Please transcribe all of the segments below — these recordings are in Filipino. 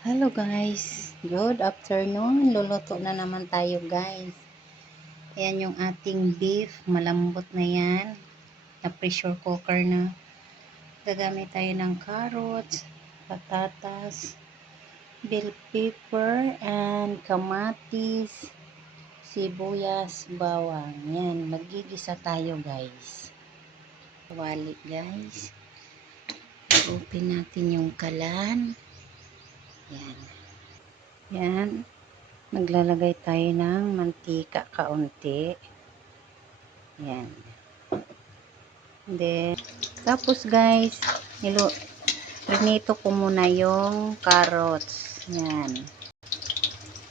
Hello guys, good afternoon. Luluto na naman tayo guys. Ayan yung ating beef, malambot na yan. Na pressure cooker na. Gagamit tayo ng carrots, patatas, bell pepper, and kamatis, sibuyas, bawang. Yan, magigisa tayo guys. Wali guys. Open natin yung kalan. Yan. Yan. Naglalagay tayo ng mantika kaunti. Yan. Then, tapos guys, prinito ko muna yung carrots. Yan.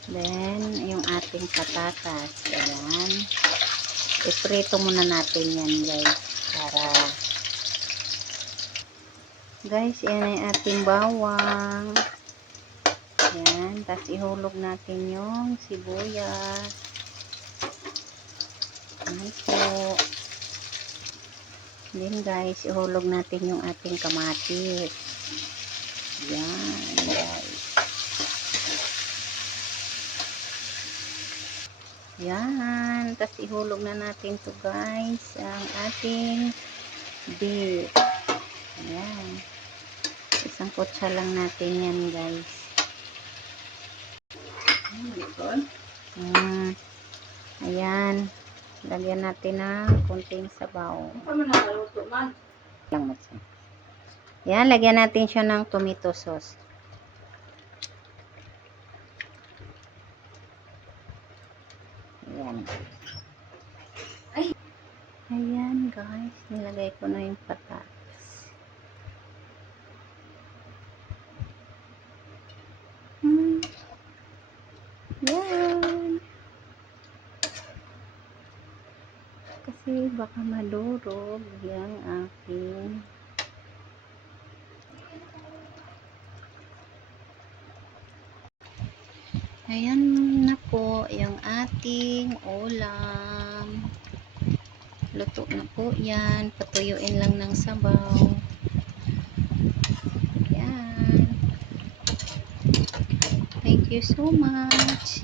Then, yung ating patatas. Ayan. Iprito muna natin yan guys. Guys, yan ay ating bawang. Yan. Tapos ihulog natin yung sibuyas. Yan po. Then guys, ihulog natin yung ating kamatis. Yan guys. Yan. Tapos ihulog na natin to guys. Ang ating beef. Yan. Isang kutsa lang natin yan guys. Ayan. Lagyan natin ng konting sabaw. Ayan, lagyan natin siya ng tomato sauce. Ayan. Ayan guys, nilagay ko na yung patatas. Yan. Kasi baka madurog yung aking ayan na po yung ating ulam. Luto na po yan. Patuyuin lang ng sabaw. Yan. Thank you so much.